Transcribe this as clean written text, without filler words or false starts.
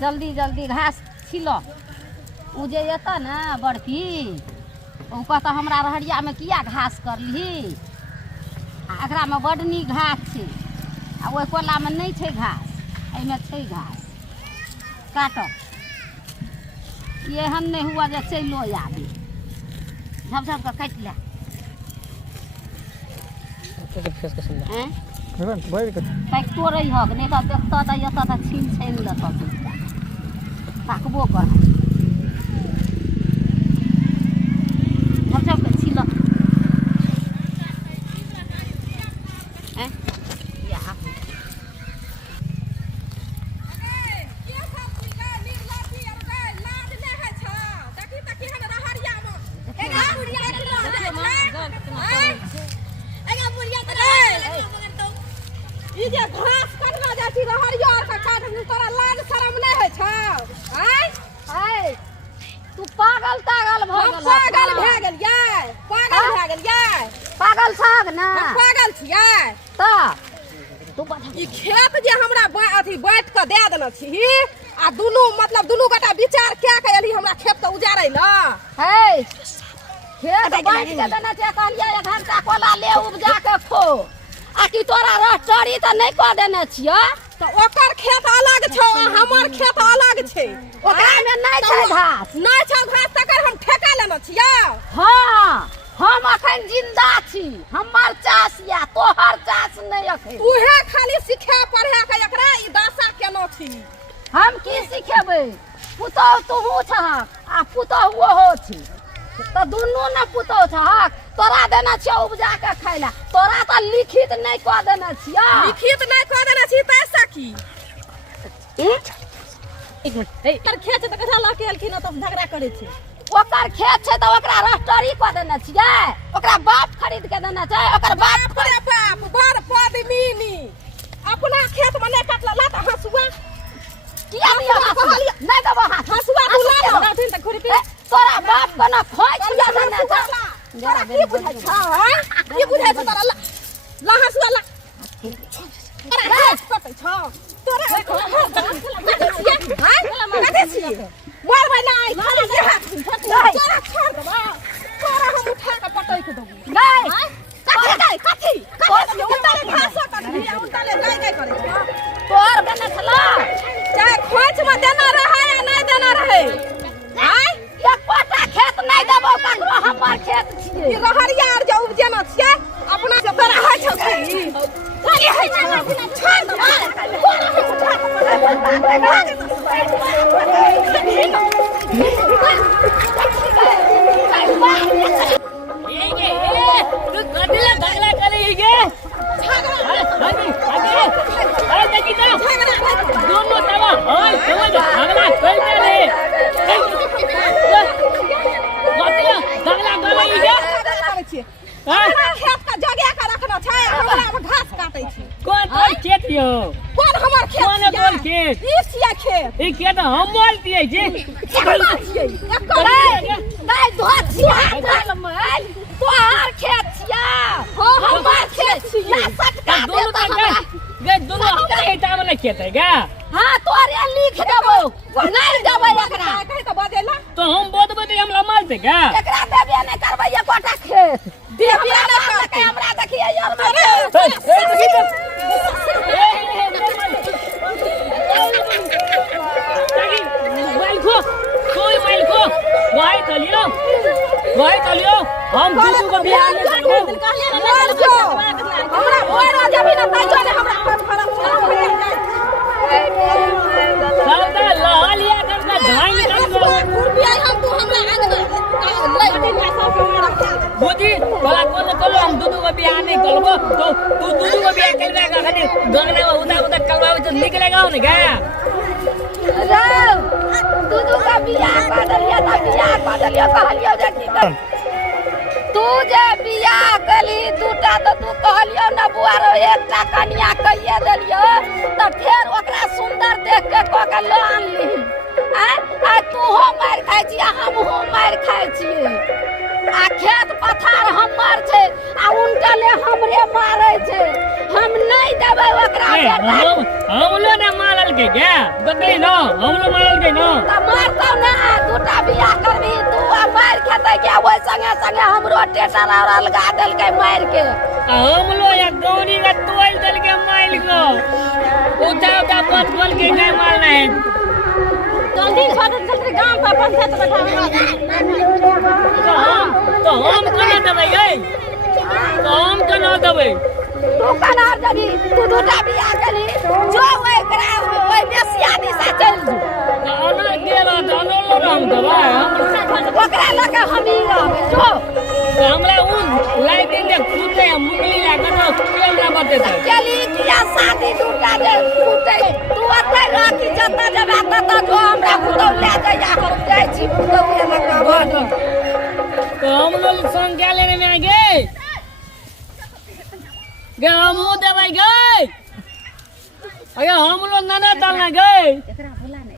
जल्दी जल्दी घास छिलो उ जे एता ना बड़की ओ कहता हमरा रहरिया में किया घास करली एकरा में बड़ नीक घास छै आ ओइ कोला में नहीं छै घास एमे छै घास काट एहन नहीं हुआ जे चलो आबे झप के काट ले काट तोड़ै हक नहीं तो देखता तो एता तो छीन छाइन लेता ताकबो कर झप के छिल ई जे घास काटना जाती रहरिया और का काट तोरा लाज शरम नहीं होय छौ आय तू पागल तागल भ गेल पागल भ गेलियै पागल छाग ना पागल छियै त तू ई खेत जे हमरा अथी बैठ के दे देने छी आ दुनू मतलब दुनू गोटा विचार क्या के एली हमरा खेत के उजारै ल हे खेत बैठ के देने छै कहलियै 1 घंटा कोला ले उपजा के खो आ कि तोरा रटरी त नहीं क देने छियै तो ओकर खेत अलग छौ आ हमर खेत अलग छै ओकरा में नहीं छै घास नहीं छौ घास तकर हम ठेका लेने छियै हां हम अखन जिंदा छी हमर चास या तोहर चास नहीं अखन उहे खाली सिखा पढ़ा के एकरा ई दशा केनो छी हम की सिखेबै पुतौ तुहू छहक आ पुतौ ओहो छी तो दुनू न पुतौ छहक तोरा देना छियै उपजा के खाइला तोरा तो लिखित नहीं क देना छियै लिखित नहीं क देना छी पैसा की एक मिनट कर खेत त कथा ला के अलखिन त झगड़ा करे छै ओकर खेत छै त ओकरा रस्टरी क देना छियै ओकरा बाप खरीद के देना छै ओकर बाप बड़ पदमीनी अपना खेत में नहीं काटला ला त हसुआ किया नहीं देबो हाथ हसुआ तू ला राथिन त खुरी पे तोरा बाप के न खोइ छिया देना छै तोरा की बुझाइ छौ की बुझाइ छौ तोरा ला हसुआ ला तोरा घास कटै छौ तोरा कते छियै मार भाई नहीं तोरा छोड़ देबा तोरा हम उठा के पटै के देबो नहीं कथी उतारे घास कटली उतारे नहीं करे तोर देना छला चाहे खोच में देना रहे या नहीं देना रहे एक कोटा खेत नहीं देबो ककरो हमर खेत छियै ई रहरिया आर जे उपजेना छियै अपना से तोरा है छौ खाली है छोड़ दे तू गदला झगड़ा करे गे दोनों तवा होय समझ झगड़ा कर दे गदला गले गे खेत का जगह का रखना छै हमरा में घास काटै छी कौन खेत यो कौन हमर खेत कौन बोल खेत ई छियै खेत ई खेत हम बोल दिए जे नहीं धोत छियै हाल में तोहर खेत छियै हमर खेत छियै सटका दोनों हमारे टाइम में खेत है क्या हां तोरे लिख देबो नहीं देबै एकरा कहि त बजेला तो हम बोध बदे हम मालते क्या एकरा देबे नहीं करबै एक कोटा खेत देबे नहीं करबै हमरा देखिए यार भाई चलियो हम दूसू को बिहार में हमरा मोरा जमीन ताजो ने हमरा पर फरक सादा लालिया कर का धान निकाल दो रुपया हम तू हमरा आंगन ले पैसा पे रख बुजी बोला कौन चलो हम दूसू को बिहार नहीं करबो तो तू दूसू को बिहार करबेगा खाली गंगना में उदा करवावे तो निकलेगा हो क्या दूधू का बियाह कर देलिए त बियाह कर देलिए कहलियो जे की तू जे बियाह कली दूटा तो तू कहलियो न बुआरो एकटा कन्या कहिए देलियो त फेर ओकरा सुंदर देख के क के ल आनली आ तू हो मार खाइ छी हम हो मार खाइ छी आ खेत पथार हमर छै आ उनटले हमरे मारै छै हम नहीं देबै ओकरा हम लो ने मारल के क्या बकरी ना हम लोग मारल के ना त मारतौ ना दूटा बियाह करबी तू आ मार खेतै के ओइ संगे संगे हमरो टेटर और अलगा देलकै मार के हम लोग या गौरी का तोल दल के माइल को उठा उठा पत बोल के नहीं मारना है जल्दी जल्दी गांव पर पंचायत बैठावा तो हम कना देबै गई तो हम कना देबै तू कना देबी तू दूटा बियाह करी जो ओइ करा ओइ बेसिया दिशा चल जू अना गेला तो अना हम देबै ओकरा लगे हमी रहबै जो हमरा उन लाइट दे फूटे मुंगली लगा तो केल ना बते केली किया शादी दूटा दे फूटे तू अते रह की जत्ता जबा तत्ता जो हमरा फुटौ ले जाया हम जाय छी फुटौ ले लगा भर तो हम लोग संख्या लेने में आएंगे हम देबै गई अरे हम लोग ना डालना गए